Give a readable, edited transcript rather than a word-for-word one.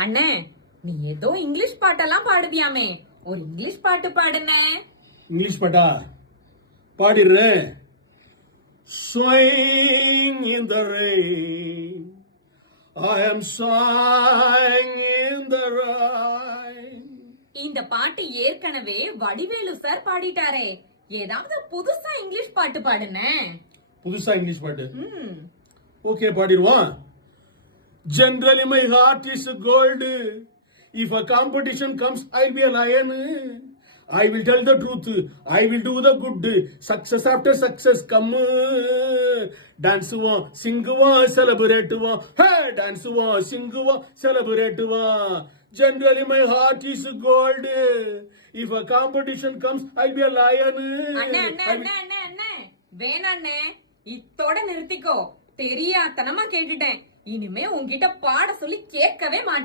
அண்ணே, நீ ஏதோ இங்கிலீஷ் பாட்டெல்லாம் பாடுவியாமே, ஒரு இங்கிலீஷ் பாட்டு பாடுனே. இங்கிலீஷ் பாட்டா பாடிடுறேன். Swing in the rain, I am swing in the rain. இந்த பாட்டு ஏற்கனவே வடிவேலு சார் பாடிட்டாரே, ஏதாவது புதுசா இங்கிலீஷ் பாட்டு பாடுனே. புதுசா இங்கிலீஷ் பாட்டு okay பாடிடுவான். Generally my heart is gold. If a competition comes, I'll be a lion. I will tell the truth. I will do the good. Success after success come. Dance one, sing one, celebrate one. Hey, dance one, sing one, celebrate one. Generally my heart is gold. If a competition comes, I'll be a lion. அண்ணே அண்ணே அண்ணே அண்ணே அண்ணே வேணாண்ணே, இத்தோட நிறுத்திக்கோ. தெரியாதனமா கேட்டுட்டேன். இனிமே உன்கிட்ட பாட சொல்லி கேட்கவே மாட்டேன்.